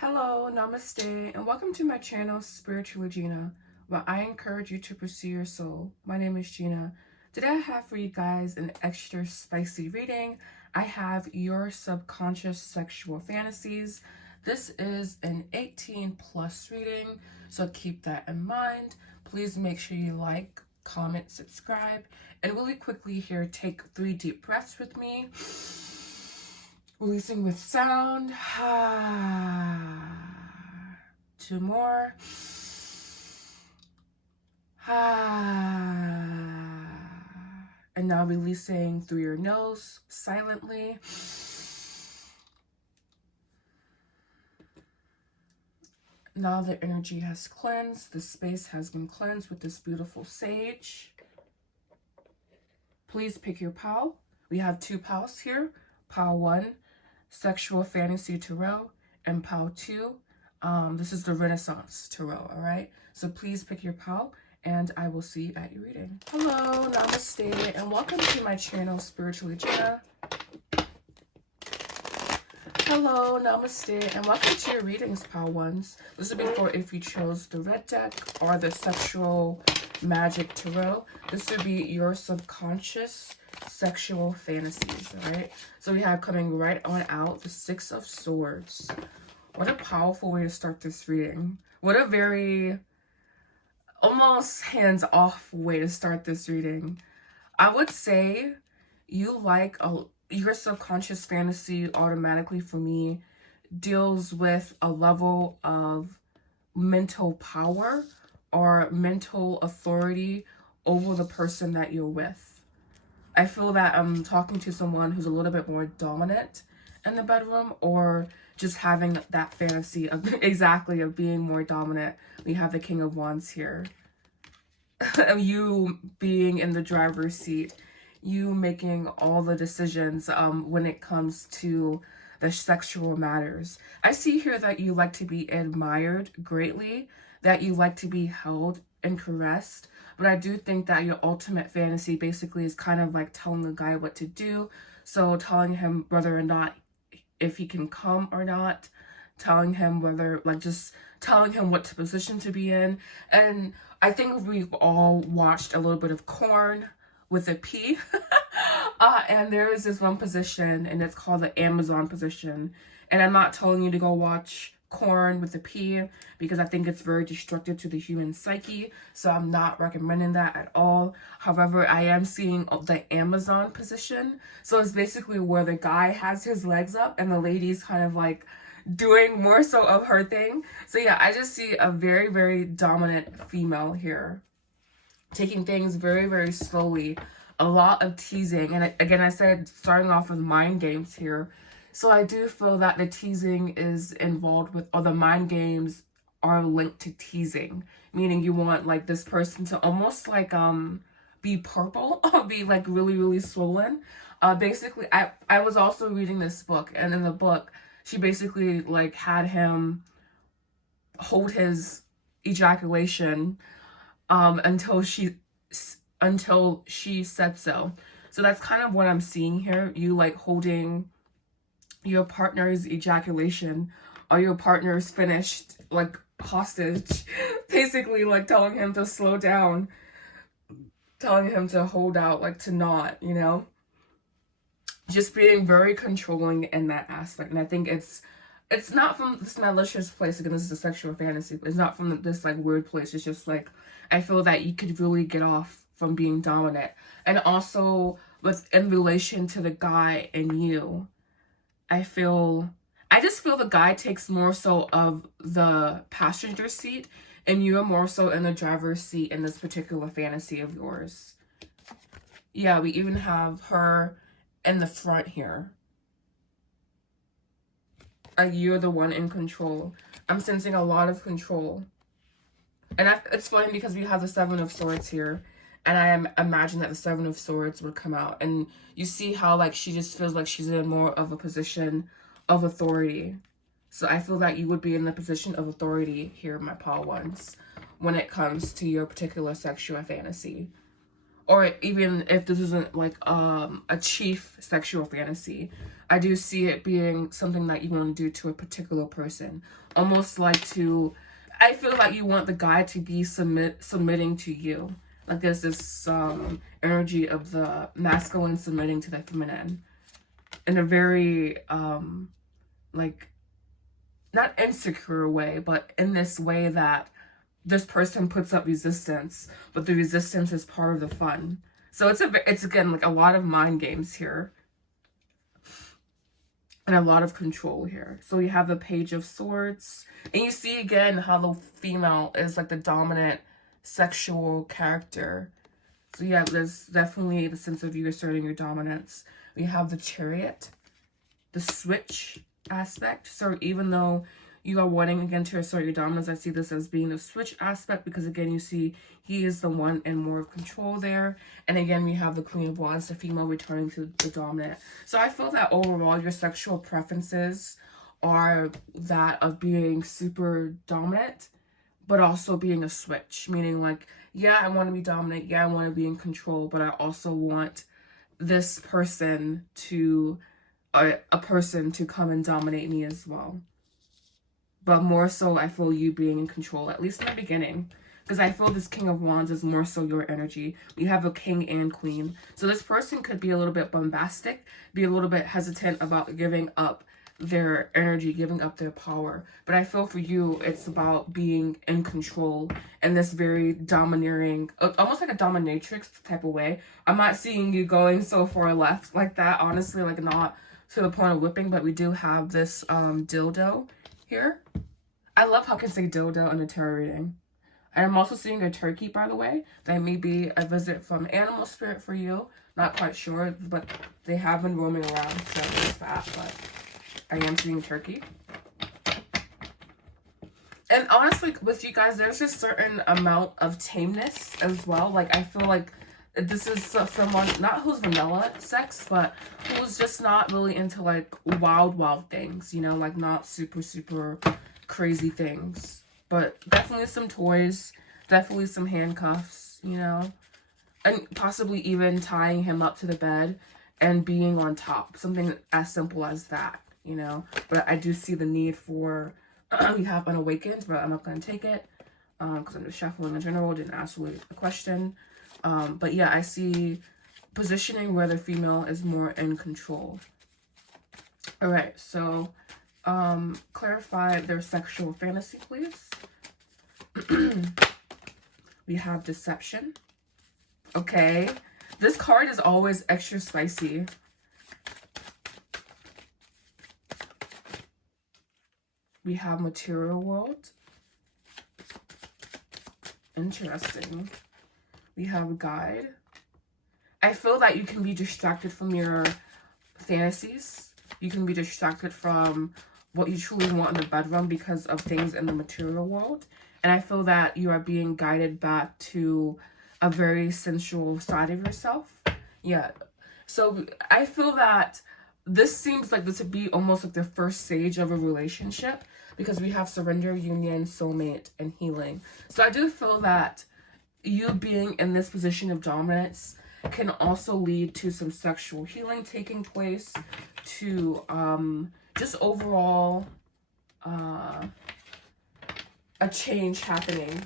Hello, Namaste, and welcome to my channel, Spiritual Gina, where I encourage you to pursue your soul. My name is Gina. Today I have for you guys an extra spicy reading. I have your subconscious sexual fantasies. This is an 18 plus reading, so keep that in mind. Please make sure you like, comment, subscribe, and really quickly here, take 3 deep breaths with me. Releasing with sound. 2 more. And now releasing through your nose silently. Now the energy has cleansed. The space has been cleansed with this beautiful sage. Please pick your pile. We have 2 piles here. Pile 1, Sexual Fantasy Tarot, and pile 2, this is the Renaissance Tarot, all right? So please pick your pile, and I will see you at your reading. Hello, Namaste, and welcome to my channel, Spiritually Gina. Hello, Namaste, and welcome to your readings, pile 1s. This would be for if you chose the red deck or the Sexual Magic Tarot. This would be your subconscious sexual fantasies, all right? So we have coming right on out the 6 of Swords. What a powerful way to start this reading. What a very almost hands-off way to start this reading. I would say you like your subconscious fantasy automatically for me deals with a level of mental power or mental authority over the person that you're with. I feel that I'm talking to someone who's a little bit more dominant in the bedroom, or just having that fantasy of exactly of being more dominant. We have the King of Wands here. You being in the driver's seat, you making all the decisions when it comes to the sexual matters. I see here that you like to be admired greatly, that you like to be held and caressed. But I do think that your ultimate fantasy basically is kind of like telling the guy what to do. So telling him whether or not, if he can come or not, telling him whether, like just telling him what position to be in. And I think we've all watched a little bit of Corn with a P. And there is this one position, and it's called the Amazon position. And I'm not telling you to go watch Corn with a P because I think it's very destructive to the human psyche, so I'm not recommending that at all. However, I am seeing the Amazon position, so it's basically where the guy has his legs up and the lady's kind of like doing more so of her thing. So yeah, I just see a very, very dominant female here, taking things very, very slowly. A lot of teasing, and again, I said starting off with mind games here. So I do feel that the teasing is involved with, or the mind games are linked to teasing, meaning you want like this person to almost like be purple or be like really, really swollen. Basically, I was also reading this book, and in the book, she basically like had him hold his ejaculation until she said so. So that's kind of what I'm seeing here. You like holding your partner's ejaculation, or your partner's finished like hostage, basically like telling him to slow down, telling him to hold out, like to not, you know, just being very controlling in that aspect. And I think it's not from this malicious place. Again, this is a sexual fantasy, but it's not from this like weird place. It's just like I feel that you could really get off from being dominant. And also in relation to the guy and you, I just feel the guy takes more so of the passenger seat, and you are more so in the driver's seat in this particular fantasy of yours. Yeah, we even have her in the front here. You're the one in control. I'm sensing a lot of control. And it's funny because we have the 7 of Swords here. And I imagine that the 7 of Swords would come out. And you see how like she just feels like she's in more of a position of authority. So I feel that you would be in the position of authority here, my pile 1s, when it comes to your particular sexual fantasy. or even if this isn't like a chief sexual fantasy, I do see it being something that you want to do to a particular person. Almost like I feel like you want the guy to be submitting to you. Like there's this energy of the masculine submitting to the feminine in a very like not insecure way, but in this way that this person puts up resistance, but the resistance is part of the fun. So it's again like a lot of mind games here and a lot of control here. So we have the Page of Swords, and you see again how the female is like the dominant sexual character. So yeah, there's definitely the sense of you asserting your dominance. We have the Chariot, the switch aspect. So even though you are wanting again to assert your dominance, I see this as being the switch aspect, because again you see he is the one in more control there. And again we have the Queen of Wands, the female returning to the dominant. So I feel that overall your sexual preferences are that of being super dominant, but also being a switch, meaning like, yeah, I want to be dominant, yeah, I want to be in control, but I also want this person to a person to come and dominate me as well. But more so, I feel you being in control, at least in the beginning. Because I feel this King of Wands is more so your energy. We have a King and Queen. So this person could be a little bit bombastic, be a little bit hesitant about giving up their energy, giving up their power. But I feel for you, it's about being in control in this very domineering, almost like a dominatrix type of way. I'm not seeing you going so far left like that, honestly, like not to the point of whipping, but we do have this dildo here. I love how I can say dildo in a tarot reading. And I'm also seeing a turkey, by the way. That may be a visit from animal spirit for you. Not quite sure, but they have been roaming around, so there's that. But I am seeing a turkey. And honestly, with you guys, there's a certain amount of tameness as well. Like, I feel like this is someone, not who's vanilla sex, but who's just not really into, like, wild things, you know? Like, not super crazy things. But definitely some toys, definitely some handcuffs, you know? And possibly even tying him up to the bed and being on top. Something as simple as that, you know? But I do see the need for, we have Unawakened, but I'm not going to take it. Because I'm just shuffling in general, didn't ask really a question. But yeah, I see positioning where the female is more in control. Alright, so clarify their sexual fantasy, please. We have Deception. Okay, this card is always extra spicy. We have Material World. Interesting. We have Guide. I feel that you can be distracted from your fantasies. You can be distracted from what you truly want in the bedroom because of things in the material world. And I feel that you are being guided back to a very sensual side of yourself. Yeah. So I feel that this seems like this would be almost like the first stage of a relationship, because we have surrender, union, soulmate, and healing. So I do feel that you being in this position of dominance can also lead to some sexual healing taking place, to just overall a change happening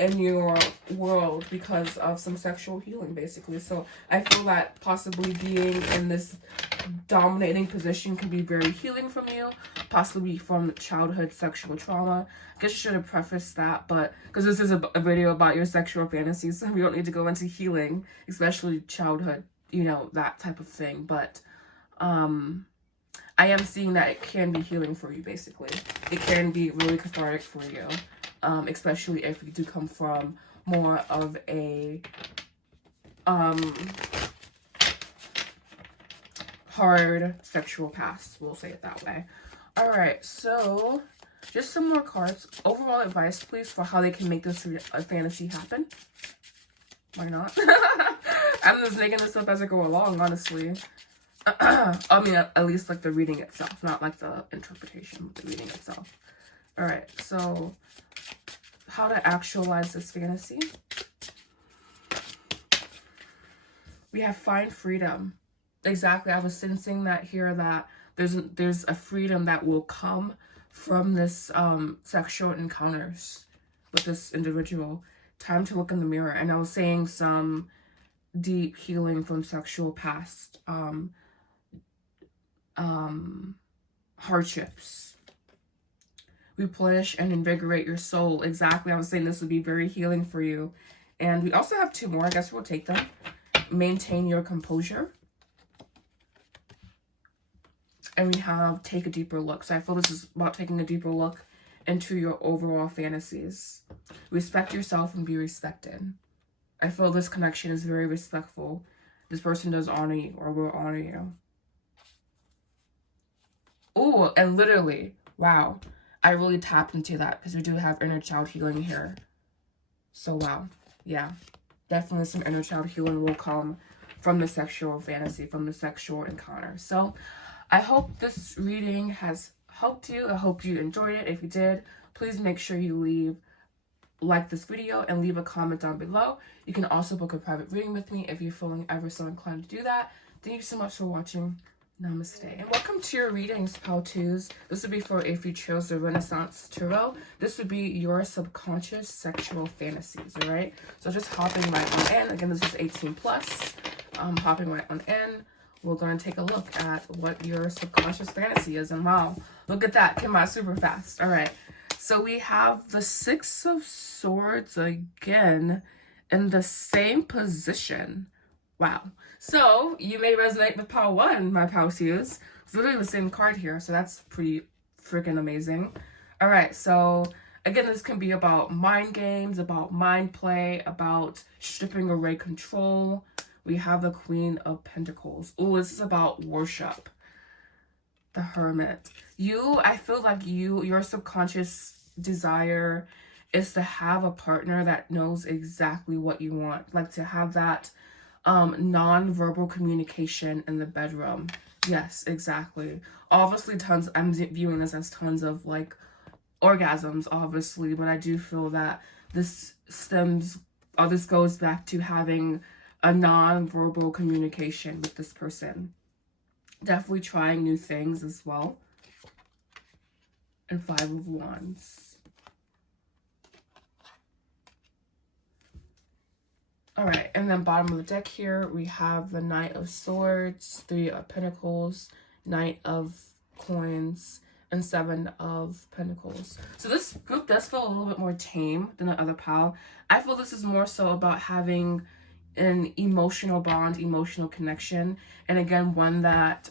in your world because of some sexual healing, basically. So I feel that possibly being in this dominating position can be very healing from you, possibly from childhood sexual trauma. I guess I should have prefaced that, but because this is a video about your sexual fantasies, so we don't need to go into healing, especially childhood, you know, that type of thing. But I am seeing that it can be healing for you, basically. It can be really cathartic for you, especially if you do come from more of a hard sexual past, we'll say it that way. All right, so just some more cards. Overall advice, please, for how they can make this fantasy happen. Why not? I'm just making this up as I go along, honestly. I mean, at least like the reading itself, not like the interpretation, but the reading itself. All right, so how to actualize this fantasy. We have find freedom. Exactly. I was sensing that here, that there's a freedom that will come from this sexual encounters with this individual. Time to look in the mirror. And I was saying some deep healing from sexual past hardships. Replenish and invigorate your soul. Exactly. I was saying this would be very healing for you. And we also have 2 more. I guess we'll take them. Maintain your composure. And we have take a deeper look. So I feel this is about taking a deeper look into your overall fantasies. Respect yourself and be respected. I feel this connection is very respectful. This person does honor you, or will honor you. Oh, and literally, wow. I really tapped into that because we do have inner child healing here. So wow. Yeah. Definitely some inner child healing will come from the sexual fantasy, from the sexual encounter. So I hope this reading has helped you. I hope you enjoyed it. If you did, please make sure you like this video and leave a comment down below. You can also book a private reading with me if you're feeling ever so inclined to do that. Thank you so much for watching. Namaste. And welcome to your readings, Pal 2s. This would be for if you chose the Renaissance Tarot. This would be your subconscious sexual fantasies, all right? So just hopping right on in. Again, this is 18 plus. Hopping right on in. We're going to take a look at what your subconscious fantasy is. And wow, look at that. Came out super fast. All right. So we have the 6 of Swords again in the same position. Wow. So you may resonate with Pile 1, my Pile 2s. It's literally the same card here, so that's pretty freaking amazing. All right, so again, this can be about mind games, about mind play, about stripping away control. We have the Queen of Pentacles. Oh, this is about worship. The Hermit. I feel like your subconscious desire is to have a partner that knows exactly what you want. Like to have that non-verbal communication in the bedroom. Yes, exactly. Obviously I'm viewing this as tons of like orgasms, obviously, but I do feel that this goes back to having a non-verbal communication with this person. Definitely trying new things as well. And 5 of Wands. All right, and then bottom of the deck here, we have the Knight of Swords, 3 of Pentacles, Knight of Coins, and 7 of Pentacles. So this group does feel a little bit more tame than the other pile. I feel this is more so about having an emotional bond, emotional connection, and again, one that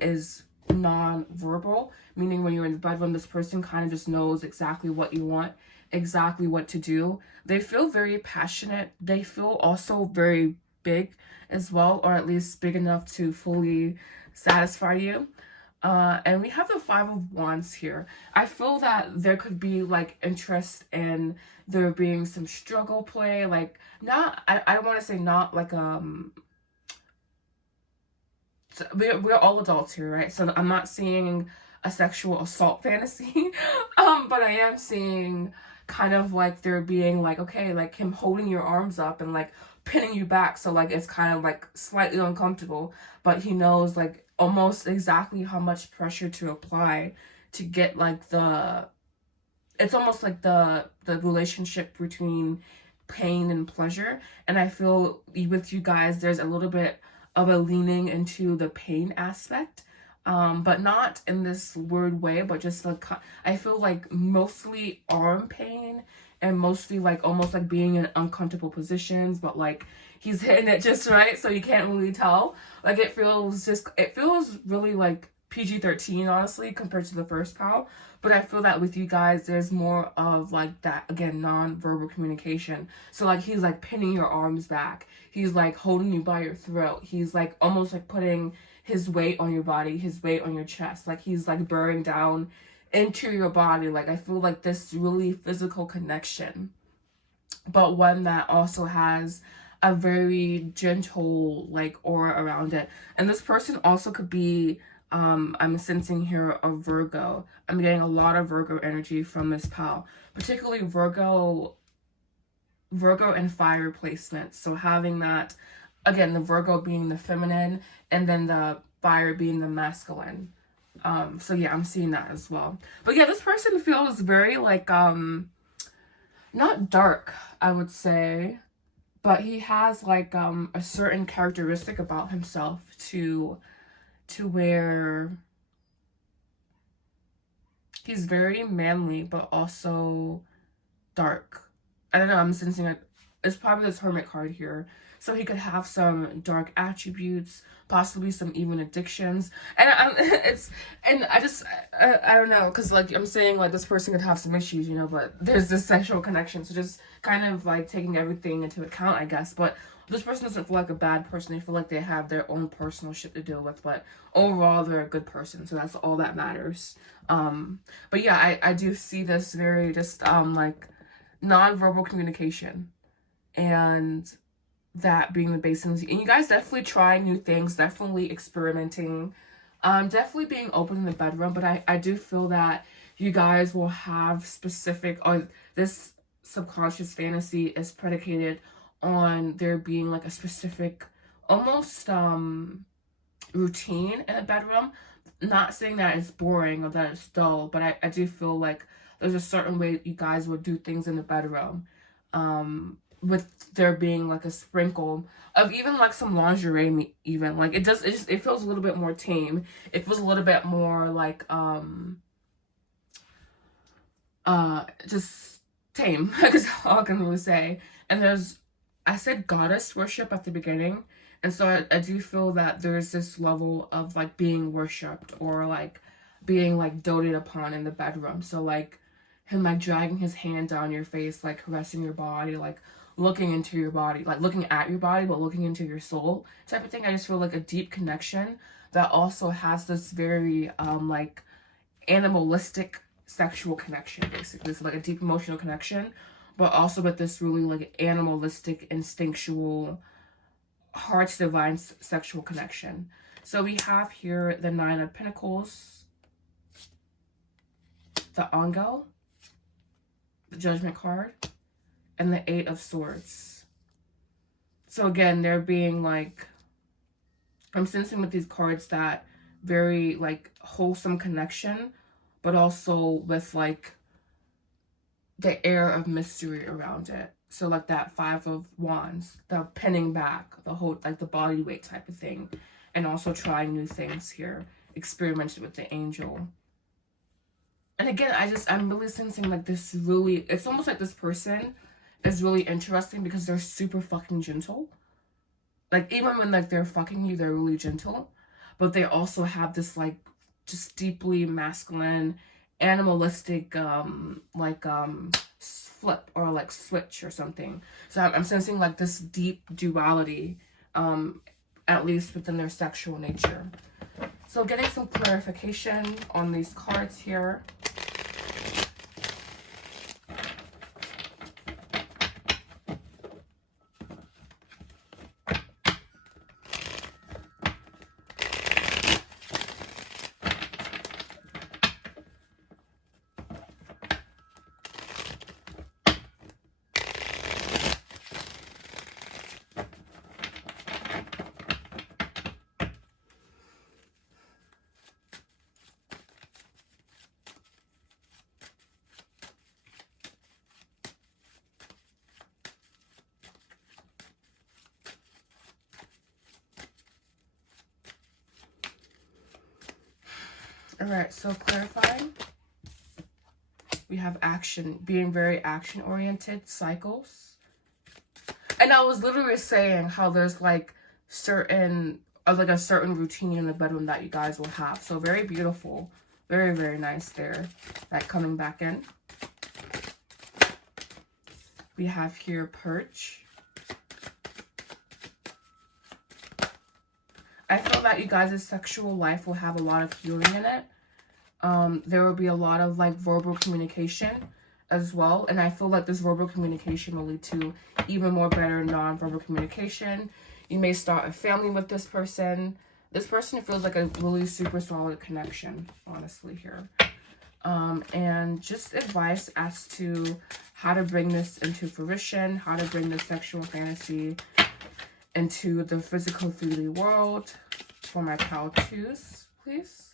is non-verbal, meaning when you're in the bedroom, this person kind of just knows exactly what you want, exactly what to do. They feel very passionate. They feel also very big as well, or at least big enough to fully satisfy you. And we have the 5 of Wands here. I feel that there could be like interest in there being some struggle play, like not, I don't want to say not like so we're all adults here, right? So I'm not seeing a sexual assault fantasy, but I am seeing kind of like there being like, okay, like him holding your arms up and like pinning you back, so like it's kind of like slightly uncomfortable, but he knows like almost exactly how much pressure to apply to get like it's almost like the relationship between pain and pleasure. And I feel with you guys there's a little bit of a leaning into the pain aspect, but not in this weird way, but just like I feel like mostly arm pain and mostly like almost like being in uncomfortable positions, but like he's hitting it just right, so you can't really tell. Like it feels really like PG-13 honestly compared to the first pal. But I feel that with you guys there's more of like that, again, non-verbal communication. So like he's like pinning your arms back, he's like holding you by your throat, he's like almost like putting his weight on your body, his weight on your chest, like he's like burrowing down into your body. Like I feel like this really physical connection, but one that also has a very gentle like aura around it. And this person also could be I'm sensing here a Virgo. I'm getting a lot of Virgo energy from this pal, particularly Virgo and fire placements. So having that again, the Virgo being the feminine, and then the fire being the masculine. So yeah, I'm seeing that as well. But yeah, this person feels very like, not dark, I would say, but he has like a certain characteristic about himself to where he's very manly but also dark. I don't know, I'm sensing like it's probably this hermit card here. So he could have some dark attributes, possibly some even addictions. And I don't know, because like I'm saying, like this person could have some issues, you know, but there's this sexual connection. So just kind of like taking everything into account, I guess. But this person doesn't feel like a bad person. They feel like they have their own personal shit to deal with. But overall, they're a good person. So that's all that matters. But yeah, I do see this very just like non-verbal communication, and that being the basis. And you guys definitely trying new things, definitely experimenting, definitely being open in the bedroom. But I do feel that you guys will have specific, or this subconscious fantasy is predicated on there being like a specific almost routine in a bedroom. Not saying that it's boring or that it's dull, but I do feel like there's a certain way you guys would do things in the bedroom, with there being like a sprinkle of even like some lingerie, even like it feels a little bit more tame. It feels a little bit more like just tame. That's all I can really say. And I said goddess worship at the beginning, and so I do feel that there's this level of like being worshipped or like being like doted upon in the bedroom. So like him like dragging his hand down your face, like caressing your body, like looking into your body, like looking at your body but looking into your soul type of thing. I just feel like a deep connection that also has this very like animalistic sexual connection, basically. So like a deep emotional connection, but also with this really like animalistic, instinctual, heart to divine sexual connection. So we have here the Nine of Pentacles, the Angel, the Judgment card, and the Eight of Swords. So again, they're being like, I'm sensing with these cards that very like wholesome connection, but also with like the air of mystery around it. So like that Five of Wands, the pinning back, the whole like the body weight type of thing, and also trying new things here, experimenting with the Angel. And again, I'm really sensing like this really, it's almost like this person is really interesting because they're super fucking gentle. Like even when like they're fucking you, they're really gentle, but they also have this like just deeply masculine, animalistic flip or like switch or something. So I'm sensing like this deep duality, at least within their sexual nature. So getting some clarification on these cards here. All right, so clarifying, we have action, being very action-oriented, cycles. And I was literally saying how there's like a certain routine in the bedroom that you guys will have. So very beautiful, very, very nice there, that coming back in. We have here perch. I feel that you guys' sexual life will have a lot of healing in it. There will be a lot of like verbal communication as well. And I feel like this verbal communication will lead to even more better non-verbal communication. You may start a family with this person. This person feels like a really super solid connection, honestly, here. And just advice as to how to bring this into fruition, how to bring this sexual fantasy into the physical 3D world for my pal twos, please.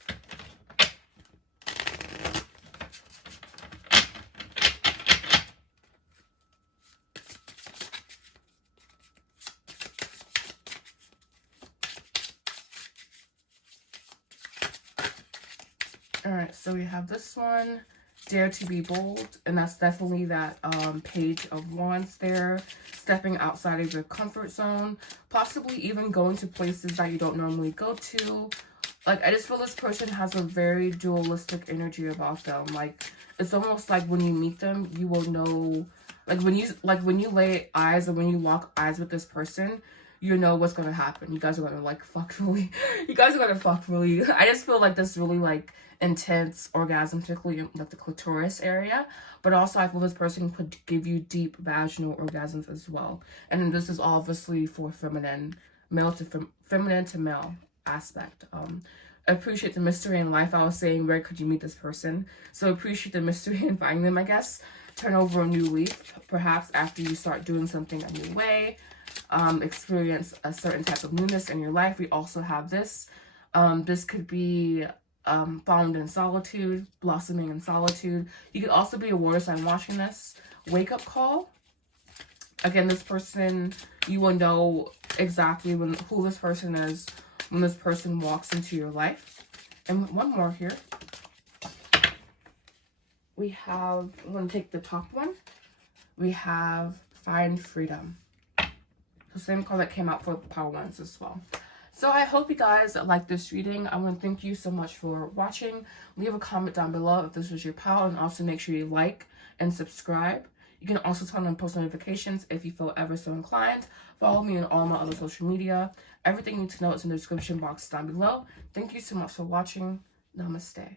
Alright, so we have this one, Dare to be Bold, and that's definitely that Page of Wands there, stepping outside of your comfort zone, possibly even going to places that you don't normally go to. Like, I just feel this person has a very dualistic energy about them. Like, it's almost like when you meet them, you will know, like when you lay eyes or when you lock eyes with this person, you know what's gonna happen. You guys are gonna like fuck really. You guys are gonna fuck really. I just feel like this really like intense orgasm, particularly in like the clitoris area. But also I feel this person could give you deep vaginal orgasms as well. And this is obviously for feminine, feminine to male aspect. Appreciate the mystery in life. I was saying, where could you meet this person? So appreciate the mystery and find them, I guess. Turn over a new leaf, perhaps after you start doing something a new way. Experience a certain type of newness in your life. We also have this. This could be found in solitude, blossoming in solitude. You could also be a water sign watching this. Wake up call. Again, this person, you will know exactly who this person is when this person walks into your life. And one more here. We have, I'm going to take the top one. We have Find Freedom. The same card that came out for Power Ones as well. So I hope you guys like this reading. I want to thank you so much for watching. Leave a comment down below if this was your pal, and also make sure you like and subscribe. You can also turn on post notifications if you feel ever so inclined. Follow me on all my other social media. Everything you need to know is in the description box down below. Thank you so much for watching. Namaste.